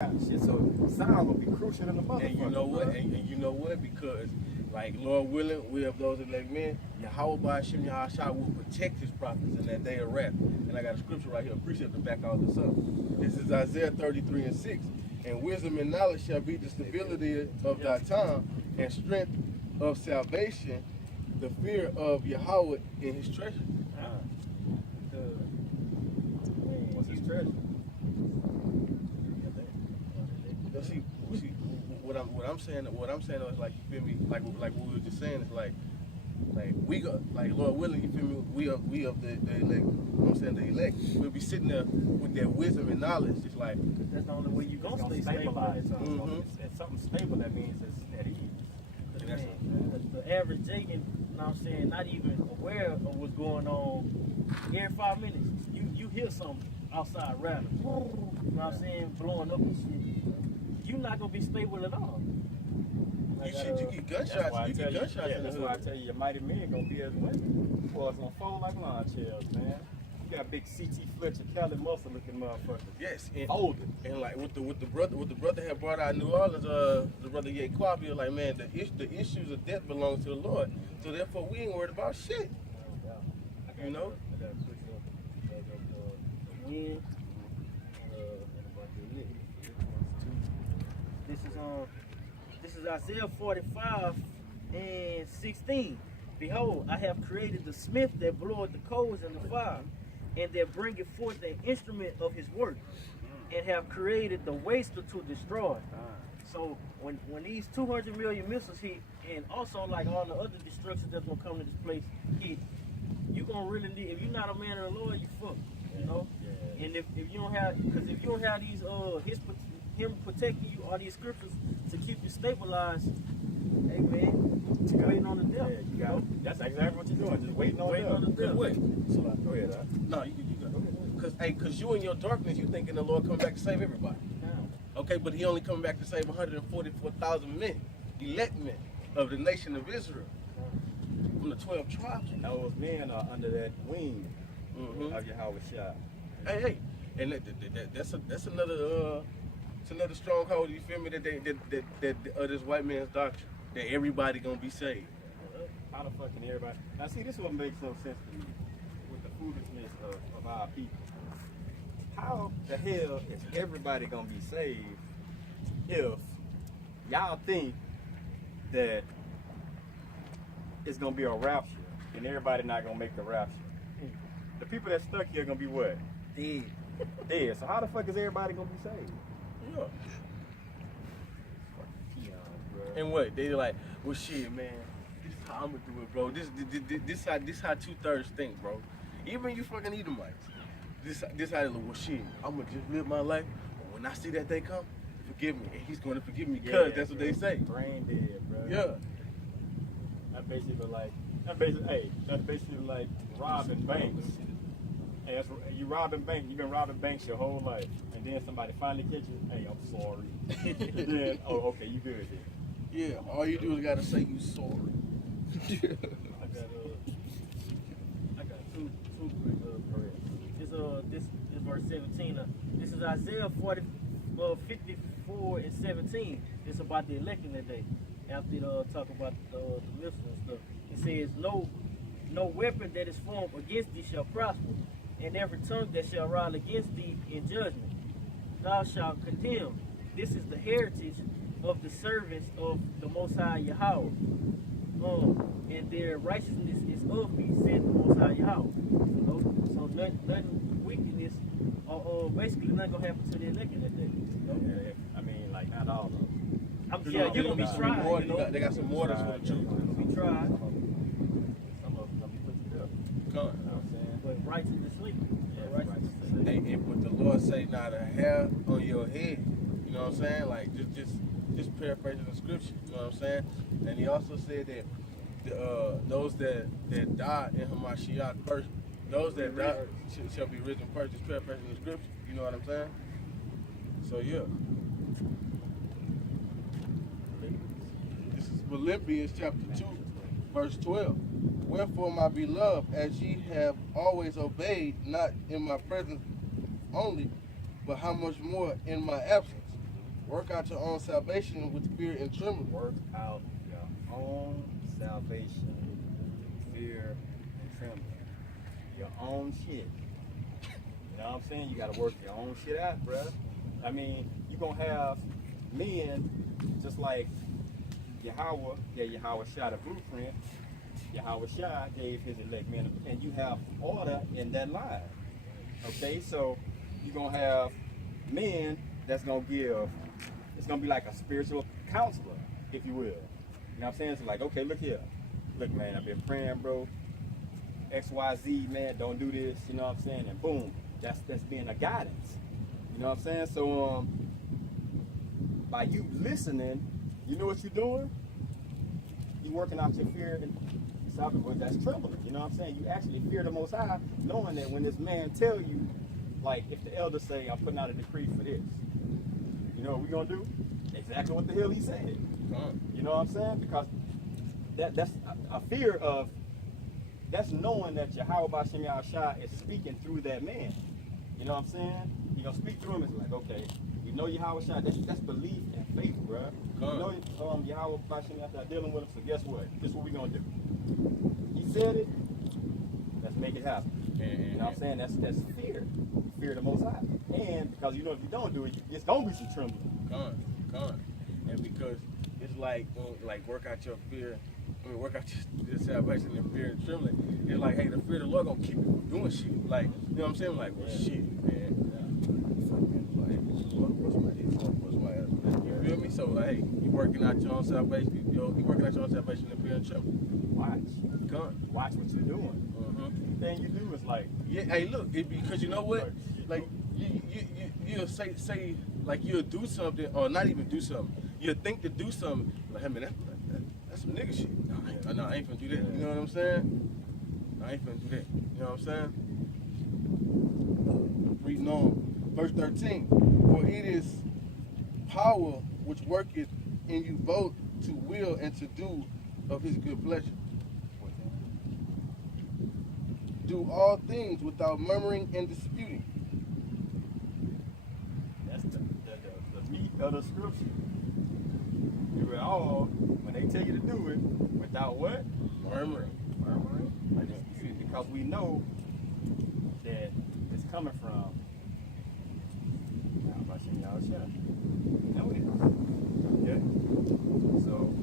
Shit, so sound gonna be crucial in the motherfucker. And you know what? And you know what? Because, like, Lord willing, we of those elect men, Yahweh Ba'ashim Yahashai will protect his prophets in that day of wrath. And I got a scripture right here, a precept to back all this up. This is Isaiah 33:6. And wisdom and knowledge shall be the stability of thy tongue, and strength of salvation, the fear of Yahweh in his treasure. What's his treasure? See, what I'm saying is, like, you feel me, like what we were just saying is like we go, like, Lord willing, you feel me, we of the elect, you know what I'm saying, the elect, we'll be sitting there with that wisdom and knowledge, just like that's the only way you gonna stay stabilized. It's something stable, that means it's at ease. The average Jagan, you know what I'm saying, not even aware of what's going on. Every 5 minutes, you hear something outside rattling, you know what I'm saying, blowing up and shit. You're not gonna be stable at all. Like, you get gunshots. You get gunshots. That's why I tell you, your mighty men gonna be as women. Boys gonna fold like lawn chairs, man. You got big CT Fletcher, Cali muscle looking motherfuckers. Yes, folded. And like with the brother had brought out New Orleans, the brother Ye Quabi was like, man, the issues of death belong to the Lord. So therefore, we ain't worried about shit. You know. I got a picture of the wind. This is Isaiah 45:16. Behold, I have created the smith that bloweth the coals in the fire, and that bringeth forth the instrument of his work, and have created the waster to destroy. So when these 200 million missiles hit, and also like all the other destruction that's gonna come to this place hit, you gonna really need, if you're not a man of the Lord, you fucked, you know. And if you don't have, because if you don't have these him protecting you, all these scriptures to keep you stabilized, hey man, you're waiting on the devil. Yeah, you got, that's exactly what you're doing, just waiting on the devil. Wait. So go ahead, No, you go. Because you in your darkness, you thinking the Lord coming back to save everybody. Yeah. Okay, but he only coming back to save 144,000 men, elect men of the nation of Israel, from the 12 tribes. And those men are under that wing of Yahweh Shai. Hey, and that's another stronghold. You feel me? That this white man's doctrine that everybody gonna be saved. How the fucking everybody? Now see, this is what makes no sense to me with the foolishness of our people. How the hell is everybody gonna be saved if y'all think that it's gonna be a rapture and everybody not gonna make the rapture? The people that stuck here are gonna be what? Dead. So how the fuck is everybody gonna be saved? Yeah. And what? They like, well, shit, man. This is how I'm gonna do it, bro. This how 2/3 think, bro. Even you fucking Edomites. This how they look. Well, shit. I'm gonna just live my life. But when I see that day come, forgive me, and He's gonna forgive me, because that's what they say. Brain dead, bro. Yeah. That's basically like robbing banks. Hey, you robbing banks. You've been robbing banks your whole life, and then somebody finally catch you. Hey, I'm sorry. Then, oh, okay, you good then. Yeah. All you do is gotta say you sorry. I got two quick prayers. This is verse 17. This is Isaiah 54:17. It's about the election that day. After talk about the missiles and stuff, it says, no weapon that is formed against thee shall prosper, and every tongue that shall rise against thee in judgment thou shalt condemn. This is the heritage of the servants of the Most High Yahweh. And their righteousness is of me, said the Most High Yahweh. You know? So nothing wickedness, or basically nothing gonna happen to the elected that day. You know? Yeah, I mean, like, not all of them. You're gonna be tried. You know? They got some mortars for the truth. You're gonna be tried. Some of them gonna be put to death. You know what I'm saying? But righteous is sleep. Yeah, righteous is sleep. And what the Lord say, not a hair on your head. You know what I'm saying? Like just paraphrasing the scripture. You know what I'm saying? And He also said that those that die in Hamashiach first, those that die shall be risen first. Just paraphrasing the scripture. You know what I'm saying? So yeah. This is Philippians chapter 2, verse 12. Wherefore, my beloved, as ye have always obeyed, not in my presence only, but how much more in my absence. Work out your own salvation with fear and trembling. Work out your own salvation, fear and trembling. Your own shit. You know what I'm saying? You gotta work your own shit out, bruh. I mean, you're gonna have men just like Yahweh gave Yahweh Shah the blueprint. Yahweh Shah gave his elect men, and you have order in that line. Okay, so you're gonna have men that's gonna give, it's gonna be like a spiritual counselor, if you will. You know what I'm saying? It's like, okay, look here. Look, man, I've been praying, bro. XYZ, man, don't do this, you know what I'm saying? And boom, that's being a guidance. You know what I'm saying? So by you listening, you know what you're doing? You're working out your fear and salvation, that's trembling. You know what I'm saying? You actually fear the Most High, knowing that when this man tell you, like if the elders say, I'm putting out a decree for this, you know what we're gonna do? Exactly what the hell he said. You know what I'm saying? Because that's a fear of, that's knowing that Yahweh B'Shem Yahushua is speaking through that man. You know what I'm saying? You're gonna speak through him. It's like, okay, you know Yahweh Shah, that's belief and faith, bro. You know Yahweh B'Shem Yahushua dealing with him, so guess what? This is what we're gonna do. He said it, let's make it happen. You know what I'm saying? That's fear. Fear the Most High. And because you know if you don't do it, it's gonna be some trembling. And because it's like work out your fear, work out your salvation and fear and trembling. It's like, hey, the fear of the Lord gonna keep you from doing shit. Like, you know what I'm saying? Like, well, shit, man. You feel me? So, like, hey, you working out your own salvation. You working out your own salvation and fear and trembling. Watch what you're doing. Everything you do is like, yeah. Hey, look, because you know what? Like, you'll say like you'll do something or not even do something. You'll think to do something. Like, hey man, that's some nigga shit. No, I ain't finna do that. You know what I'm saying? I ain't finna do that. You know what I'm saying? Reading on, verse 13. For it is power which worketh in you both to will and to do of his good pleasure. Do all things without murmuring and disputing. that's the meat of the scripture. Do it all when they tell you to do it without what? Murmuring. Like disputing, because we know that it's coming from B'Shem Yahushua. We know it. Okay? So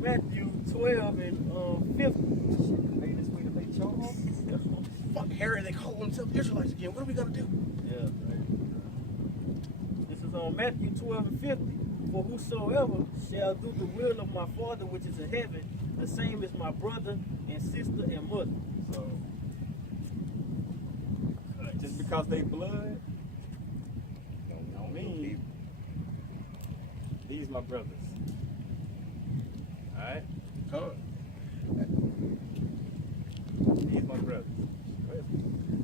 Matthew 12 and 50. made this way to make Charles. Fuck Harry, they call themselves Israelites again. What are we gonna do? Yeah. This is on Matthew 12 and 50. For whosoever shall do the will of my Father which is in heaven, the same is my brother and sister and mother. So just because they blood don't mean these my brothers. Alright? Come on. These my brothers.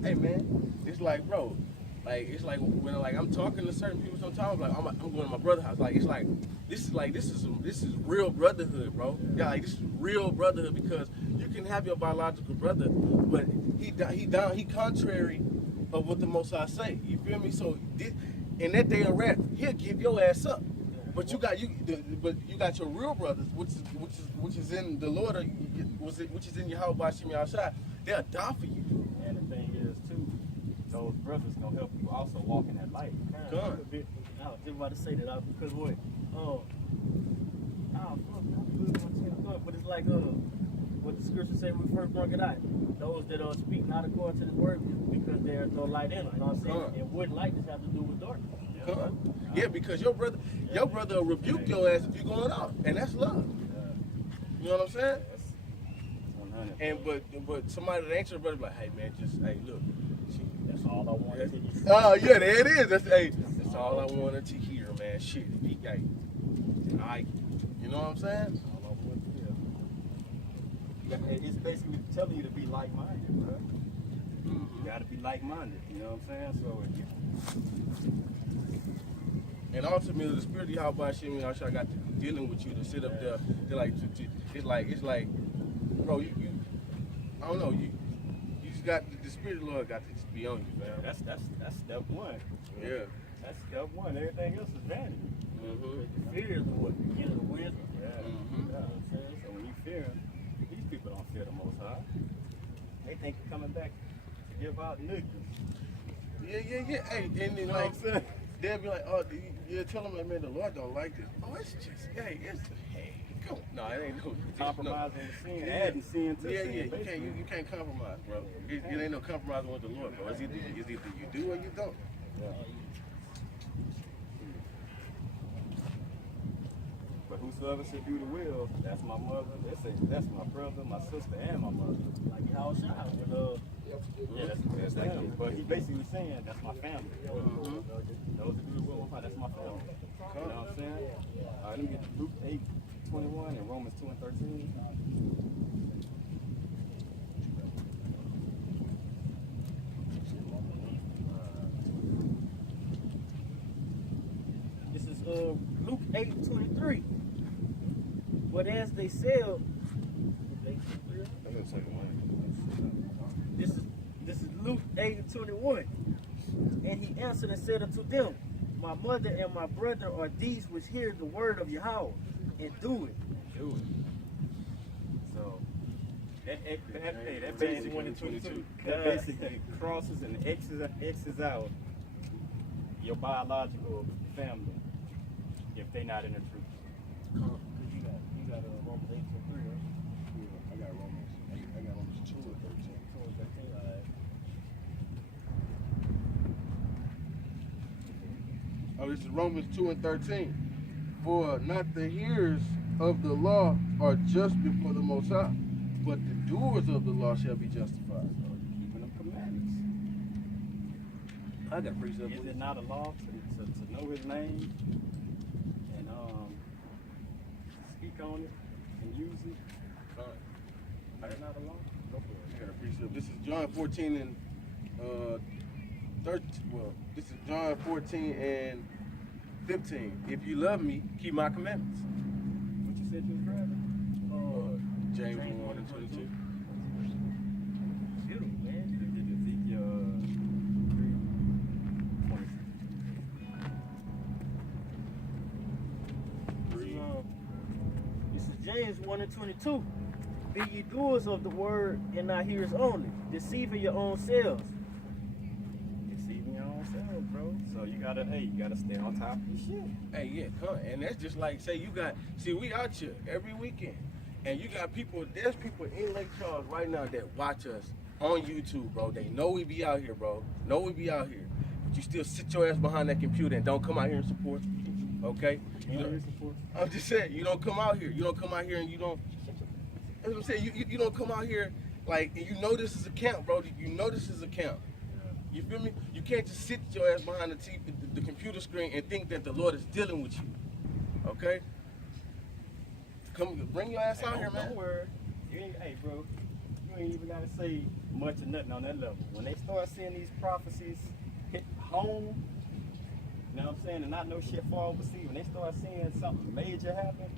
Hey man, it's like, bro, like it's like when I'm talking to certain people sometimes, like I'm going to my brother's house. Like it's like this is real brotherhood, bro. Yeah, like this is real brotherhood because you can have your biological brother, but he contrary of what the Most High say. You feel me? So in that day of wrath, he'll give your ass up. But you got your real brothers, which is in the Lord, which is in Yahweh B'Shem Yahushua. They'll die for you. And the thing is too, those brothers gonna help you also walk in that light. I was just about to say that because what? But it's like what the scripture say when we first brought it out. Those that speak not according to the word because there is no light in them. You know what I'm saying? And what light does have to do with darkness? Yeah, because your brother will rebuke your ass if you're going out, and that's love. You know what I'm saying? And but somebody that ain't your brother be like, hey man, just look, That's all I wanted to hear. oh yeah, there it is. That's all I wanted to hear, man. Shit, be gay. You know what I'm saying? All I wanted to hear. It's basically telling you to be like-minded, bro. You gotta be like-minded. You know what I'm saying? So if you And ultimately, the spirit of Yahweh Shimmy Yahshua got to dealing with you to sit up there. It's like, bro, you I don't know, you just got the spirit of the Lord got to just be on you, man. that's step one. Yeah. That's step one. Everything else is vanity. Mm-hmm. Fear is what gives the wisdom. Yeah. Mhm. You know what I'm saying? So when you fear him, these people don't fear the Most High. They think you're coming back to give out nuggets. Yeah. Hey, and then You know like what I'm saying? they'll be like, oh, you tell them, man, the Lord don't like this. Oh, it's just, hey, come on. No, it ain't no Compromising with sin, Yeah. adding sin to Yeah, sin. you can't compromise, bro. It ain't no compromising with the Lord, bro. It's either you do or you don't. Yeah. But whosoever should do the will, that's my mother. They say that's my brother, my sister, and my mother. Like y'all shot with Yeah, that's him. But he basically saying that's my family. Mhm. Those who do the will of God, that's my family. You know what I'm saying? All right, let me get Luke 8:21 and Romans 2:13. This is Luke 8:23. But as they sailed, this is Luke 8:21. And he answered and said unto them, my mother and my brother are these which hear the word of Yahweh and do it. Do it. So that James basically 1 and 22. that basically crosses and X's out your biological family if they not in the truth. You got Romans 8:23, right? I got Romans 2 and 13. 2 and 13, all right. Oh, this is Romans 2 and 13. For not the hearers of the law are just before the Most High, but the doers of the law shall be justified. Keeping them commandments. I got precept. Is it not a law to know his name and speak on it and use it? Is it not a law? Go for it. I got a precept. This is John 14 and 13. Well, this is John 14 and 15. If you love me, keep my commandments. What you said you was driving? James 1 and 22. Beautiful, man. Ezekiel 3:26. This is James 1 and 22. Be ye doers of the word and not hearers only, deceiving your own selves. Deceiving your own self, bro. So you gotta stay on top of your shit. Hey, yeah, come on. And that's just like, say we out here every weekend. And you got there's people in Lake Charles right now that watch us on YouTube, bro. They know we be out here, bro. But you still sit your ass behind that computer and don't come out here and support. Okay? I'm just saying, you don't come out here. You don't come out here and you don't. That's what I'm saying. You don't come out here like, and you know this is a camp, bro. You know this is a camp. You feel me? You can't just sit your ass behind the computer screen and think that the Lord is dealing with you. Okay? Come, bring your ass out here, man. Don't worry. Hey, bro, you ain't even gotta say much or nothing on that level. When they start seeing these prophecies hit home, you know what I'm saying, and not no shit fall overseas, when they start seeing something major happen,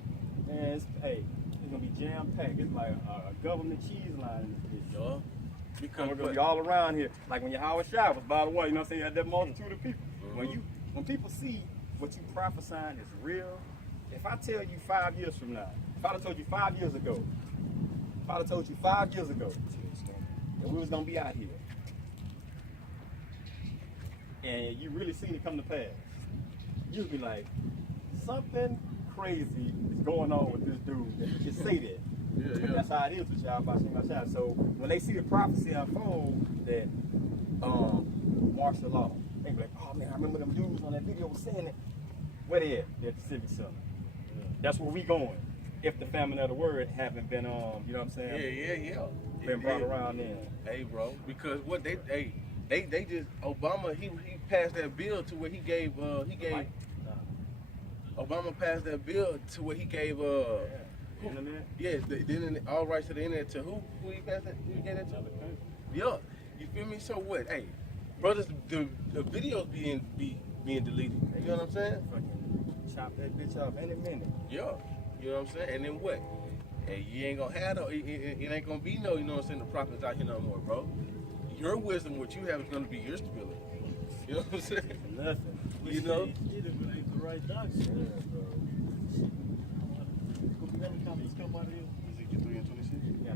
man, it's gonna be jam-packed. It's like a government cheese line in this bitch. Yo. Because We're gonna be all around here. Like when your Howard Shire was by the way, you know what I'm saying, you had that multitude of people. When people see what you prophesying is real, if I tell you 5 years from now, if I'd have told you 5 years ago, that we was gonna be out here, and you really seen it come to pass, you'd be like, something crazy is going on with this dude that you can say that. Yeah. That's how it is with y'all about my shot. So when they see the prophecy unfold that martial law, they be like, oh man, I remember them dudes on that video was saying it. Where they at? They're at the Civic Center. Yeah. That's where we going. If the famine of the word haven't been you know what I'm saying? Yeah. Been brought around in. Hey, bro, because what they just Obama he passed that bill to where he gave Obama passed that bill to where he gave Internet? Yeah, the internet, all rights to the internet to who? Who you passed that? Who you gave that to? Yeah. You feel me? So what? Hey, brothers, the videos being deleted. You know what I'm saying? Fucking chop that bitch off any minute. Yeah. You know what I'm saying? And then what? Hey, you ain't gonna have no, it ain't gonna be no, you know what I'm saying, the prophets out here no more, bro. Your wisdom, what you have, is gonna be your stability. You know what I'm saying? Nothing. You know? It ain't the right doctrine. How many copies come out of here? Ezekiel 3 and 26. Yeah,